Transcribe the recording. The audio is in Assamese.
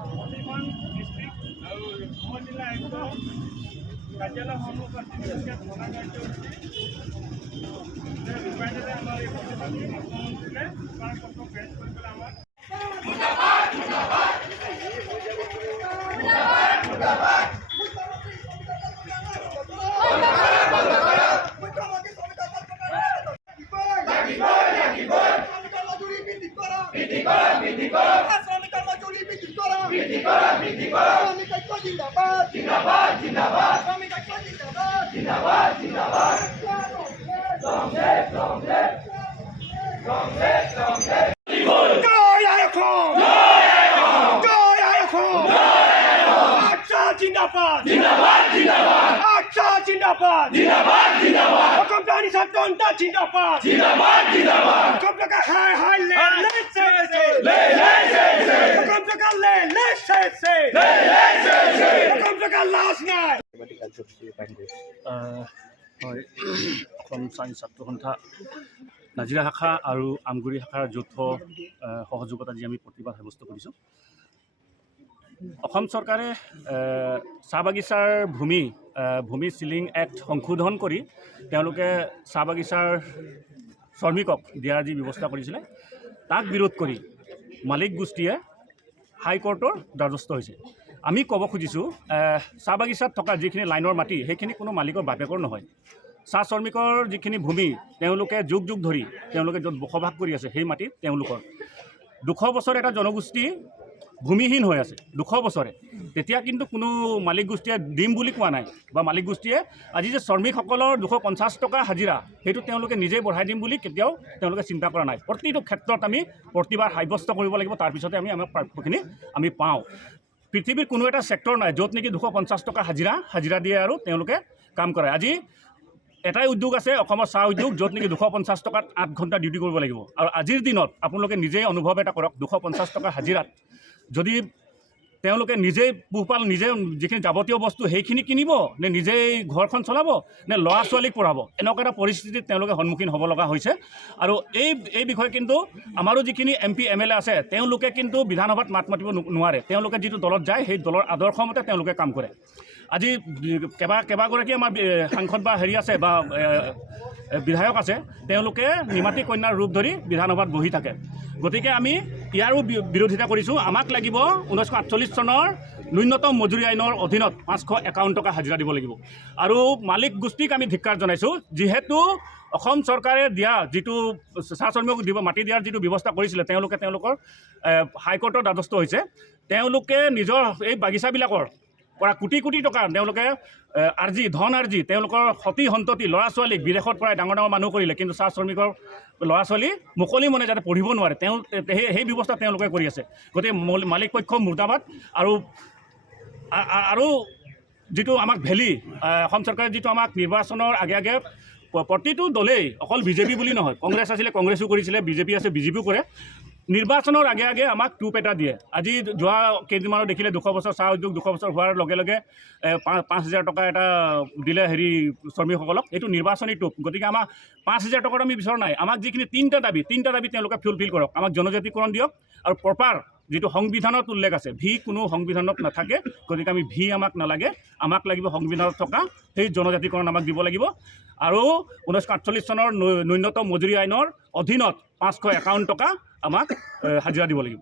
প্ৰতিখন ডিষ্ট্ৰিক্ট আৰু উপজিলা আয়ুক্ত কাৰ্যালয় সন্মুখত যিহেতুকে ধৰ্ণা কাৰ্যসূচী ৰূপায়ণতে আমাৰ এই প্ৰতিবাদী মুখ্যমন্ত্ৰীলে স্মাৰকপত্ৰ পেছ কৰিবলৈ আমাক জিন্দাবাদ জিন্দাবাদ জিন্দাবাদ আচ্ছা জিন্দাবাদ জিন্দাবাদ জিন্দাবাদ হুকুম জানি সত্তনটা জিন্দাবাদ জিন্দাবাদ জিন্দাবাদ হুকুম জায়গা হাই হাই লে হুকুম জায়গা লে হুকুম জায়গা লাশ নাই হয় অসম ছাত্ৰী ছাত্ৰ সন্থা নাজিৰা শাখা আৰু আমগুৰি শাখাৰ যৌথ সহযোগত আজি আমি প্ৰতিবাদ সাব্যস্ত কৰিছোঁ। অসম চৰকাৰে চাহ বাগিচাৰ ভূমি চিলিং এক্ট সংশোধন কৰি তেওঁলোকে চাহ বাগিচাৰ শ্ৰমিকক দিয়াৰ যি ব্যৱস্থা কৰিছিলে তাক বিৰোধ কৰি মালিক গোষ্ঠীয়ে হাইকোৰ্টৰ দ্বাৰস্থ হৈছে। আমি ক'ব খুজিছোঁ চাহ বাগিচাত থকা যিখিনি লাইনৰ মাটি সেইখিনি কোনো মালিকৰ বাপেকৰ নহয়। চাহ শ্ৰমিকৰ যিখিনি ভূমি তেওঁলোকে যুগ যুগ ধৰি তেওঁলোকে য'ত বসবাস কৰি আছে সেই মাটি তেওঁলোকৰ 200 বছৰ এটা জনগোষ্ঠী ভূমিহীন হৈ আছে 200 বছৰে। তেতিয়া কিন্তু কোনো মালিক গোষ্ঠীয়ে দিম বুলি কোৱা নাই বা মালিক গোষ্ঠীয়ে আজি যে শ্ৰমিকসকলৰ 250 টকা হাজিৰা সেইটো তেওঁলোকে নিজেই বঢ়াই দিম বুলি কেতিয়াও তেওঁলোকে চিন্তা কৰা নাই। প্ৰতিটো ক্ষেত্ৰত আমি প্ৰতিবাদ সাব্যস্ত কৰিব লাগিব, তাৰপিছতে আমি আমাৰ প্ৰাপ্যখিনি আমি পাওঁ। পৃথিৱীৰ কোনো এটা ছেক্টৰ নাই য'ত নেকি 250 টকা হাজিৰা দিয়ে আৰু তেওঁলোকে কাম কৰে। আজি এটাই উদ্যোগ আছে অসমৰ চাহ উদ্যোগ য'ত নেকি 250 টকাত 8 ঘণ্টা ডিউটি কৰিব লাগিব। আৰু আজিৰ দিনত আপোনালোকে নিজেই অনুভৱ এটা কৰক 250 টকা হাজিৰাত যদি তেওঁলোকে নিজেই পোহপাল নিজে যিখিনি যাৱতীয় বস্তু সেইখিনি কিনিব নে নিজেই ঘৰখন চলাব নে ল'ৰা ছোৱালীক পঢ়াব, এনেকুৱা এটা পৰিস্থিতিত তেওঁলোকে সন্মুখীন হ'ব লগা হৈছে। আৰু এই বিষয়ে কিন্তু আমাৰো যিখিনি MP MLA আছে তেওঁলোকে কিন্তু বিধানসভাত মাত মাতিব নোৱাৰে। তেওঁলোকে যিটো দলত যায় সেই দলৰ আদৰ্শ মতে তেওঁলোকে কাম কৰে। আজি কেইবাগৰাকী আমাৰ সাংসদ বা হেৰি আছে বা বিধায়ক আছে তেওঁলোকে নিমাতী কন্যাৰ ৰূপ ধৰি বিধানসভাত বহি থাকে। গতিকে আমি ইয়াৰো বিৰোধিতা কৰিছোঁ। আমাক লাগিব 1948 চনৰ ন্যূনতম মজুৰি আইনৰ অধীনত 551 টকা হাজিৰা দিব লাগিব। আৰু মালিক গোষ্ঠীক আমি ধিক্কাৰ জনাইছোঁ, যিহেতু অসম চৰকাৰে দিয়া যিটো চাহ শ্ৰমিকক মাটি দিয়াৰ যিটো ব্যৱস্থা কৰিছিলে তেওঁলোকে তেওঁলোকৰ হাইকোৰ্টৰ দ্বাৰস্থ হৈছে। তেওঁলোকে নিজৰ এই বাগিচাবিলাকৰ পৰা কোটি কোটি টকা তেওঁলোকে ধন আৰ্জি তেওঁলোকৰ সতি সন্ততি ল'ৰা ছোৱালীক বিদেশত পৰাই ডাঙৰ ডাঙৰ মানুহ কৰিলে, কিন্তু চাহ শ্ৰমিকৰ ল'ৰা ছোৱালী মুকলি মনে যাতে পঢ়িব নোৱাৰে সেই ব্যৱস্থা তেওঁলোকে কৰি আছে। গতিকে মালিক পক্ষ মুৰ্দাবাদ। আৰু যিটো আমাক অসম চৰকাৰে যিটো আমাক নিৰ্বাচনৰ আগে আগে প্ৰতিটো দলেই অকল বিজেপি বুলি নহয়, কংগ্ৰেছ আছিলে কংগ্ৰেছো কৰিছিলে, বিজেপি আছে বিজেপিও কৰে, নিৰ্বাচনৰ আগে আগে আমাক টোপ এটা দিয়ে। আজি যোৱা কেইদিনমানৰ দেখিলে 200 বছৰ চাহ উদ্যোগ 200 বছৰ হোৱাৰ লগে লগে 5,000 টকা এটা দিলে শ্ৰমিকসকলক। এইটো নিৰ্বাচনী টোপ। গতিকে আমাক 5,000 টকাটো আমি বিচৰা নাই। আমাক যিখিনি তিনিটা দাবী তেওঁলোকে ফুলফিল কৰক। আমাক জনজাতিকৰণ দিয়ক আৰু প্ৰপাৰ যিটো সংবিধানত উল্লেখ আছে, কোনো সংবিধানত নাথাকে। গতিকে আমি আমাক নালাগে, আমাক লাগিব সংবিধানত থকা সেই জনজাতিকৰণ আমাক দিব লাগিব। আৰু 1948 চনৰ ন্যূনতম মজুৰি আইনৰ অধীনত 551 টকা আমাক হাজিৰা দিব লাগিব।